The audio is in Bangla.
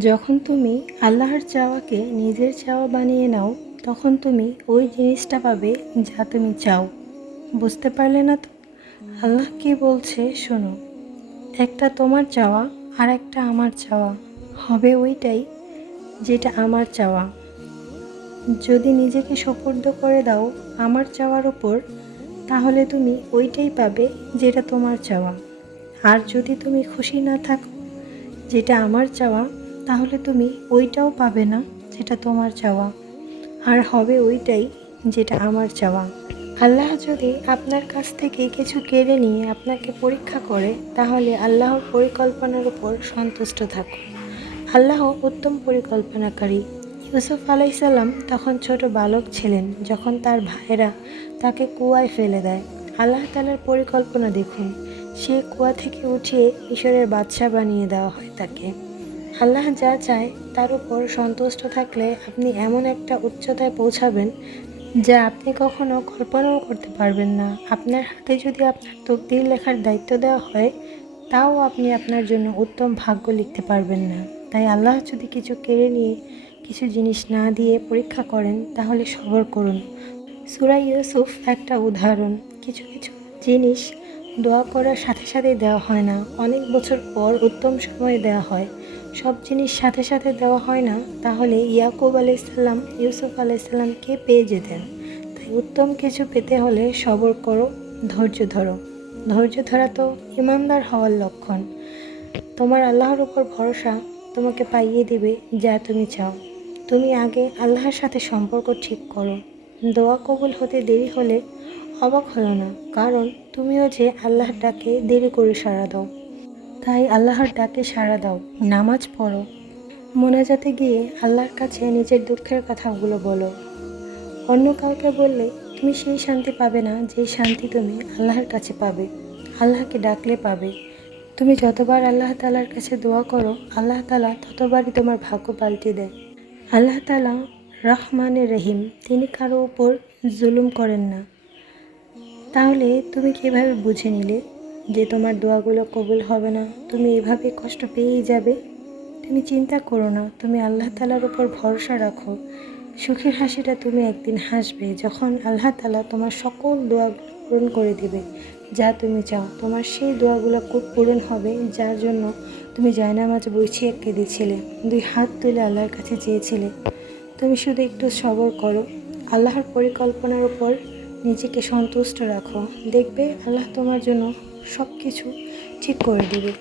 যখন তুমি আল্লাহর চাওয়াকে নিজের চাওয়া বানিয়ে নাও, তখন তুমি ওই জিনিসটা পাবে যা তুমি চাও। বুঝতে পারলে না তো? আল্লাহ কি বলছে? শোনো, একটা তোমার চাওয়া আর একটা আমার চাওয়া। হবে ওইটাই যেটা আমার চাওয়া। যদি নিজেকে সোপর্দ করে দাও আমার চাওয়ার ওপর তাহলে তুমি ওইটাই পাবে যেটা তোমার চাওয়া। আর যদি তুমি খুশি না থাকো, যেটা আমার চাওয়া তাহলে তুমি ওইটাও পাবে না যেটা তোমার চাওয়া। আর হবে ওইটাই যেটা আমার চাওয়া। আল্লাহ যদি আপনার কাছ থেকে কিছু কেড়ে নিয়ে আপনাকে পরীক্ষা করে, তাহলে আল্লাহর পরিকল্পনার উপর সন্তুষ্ট থাকুন আল্লাহ উত্তম পরিকল্পনাকারী। ইউসুফ আলাইসাল্লাম তখন ছোট বালক ছিলেন, যখন তার ভাইয়েরা তাকে কুয়ায় ফেলে দেয়। আল্লাহ তালার পরিকল্পনা দেখুন সে কুয়া থেকে উঠিয়ে ঈশ্বরের বাদশা বানিয়ে দেওয়া হয় তাকে। আল্লাহ যা চায় তার উপর সন্তুষ্ট থাকলে আপনি এমন একটা উচ্চতায় পৌঁছাবেন যা আপনি কখনো কল্পনাও করতে পারবেন না। আপনার হাতে যদি আপনার তকদির লেখার দায়িত্ব দেওয়া হয়, তাও আপনি আপনার জন্য উত্তম ভাগ্য লিখতে পারবেন না। তাই আল্লাহ যদি কিছু কেড়ে নিয়ে কিছু জিনিস না দিয়ে পরীক্ষা করেন, তাহলে সবর করুন। সুরা ইউসুফ একটা উদাহরণ। কিছু কিছু জিনিস দোয়া করার সাথে সাথে দেওয়া হয় না। অনেক বছর পর উত্তম সময়ে দেওয়া হয়। সব জিনিস সাথে সাথে দেওয়া হয় না, তাহলে ইয়াকুব আলাইসাল্লাম ইউসুফ আলাইসাল্লামকে পেয়ে যেতেন। তাই উত্তম কিছু পেতে হলে সবর করো, ধৈর্য ধরো। ধৈর্য ধরা তো ইমানদার হওয়ার লক্ষণ। তোমার আল্লাহর উপর ভরসা তোমাকে পাইয়ে দিবে, যা তুমি চাও। তুমি আগে আল্লাহর সাথে সম্পর্ক ঠিক করো। দোয়া কবুল হতে দেরি হলে অবাক হলো না, কারণ তুমিও যে আল্লাহর ডাকে দেরি করে সাড়া দাও। তাই আল্লাহর ডাকে সাড়া দাও, নামাজ পড়ো। মোনাজাতে গিয়ে আল্লাহর কাছে নিজের দুঃখের কথাগুলো বলো। অন্য কাউকে বললে তুমি সেই শান্তি পাবে না যেই শান্তি তুমি আল্লাহর কাছে পাবে। আল্লাহকে ডাকলে পাবে। তুমি যতবার আল্লাহ তালার কাছে দোয়া করো, আল্লাহ তালা ততবারই তোমার ভাগ্য পাল্টে দেয়। আল্লাহ তালা রহমানের রহিম, তিনি কারও ওপর জুলুম করেন না। তাহলে তুমি কীভাবে বুঝে নিলে যে তোমার দোয়াগুলো কবুল হবে না? তুমি এভাবে কষ্ট পেয়েই যাবে? তুমি চিন্তা করো না, তুমি আল্লাহ তালার উপর ভরসা রাখো। সুখের হাসিটা তুমি একদিন হাসবে যখন আল্লাহ তালা তোমার সকল দোয়াগুলো পূরণ করে দিবে। যা তুমি চাও। তোমার সেই দোয়াগুলো খুব পূরণ হবে, যার জন্য তুমি জায়নামাজ বইছিয়ে কেঁদেছিলে, দুই হাত তুলে আল্লাহর কাছে চেয়েছিলে। তুমি শুধু একটু সবর করো। আল্লাহর পরিকল্পনার উপর নিজেকে সন্তুষ্ট রাখো। দেখবে আল্লাহ তোমার জন্য সব কিছু ঠিক করে দেবে।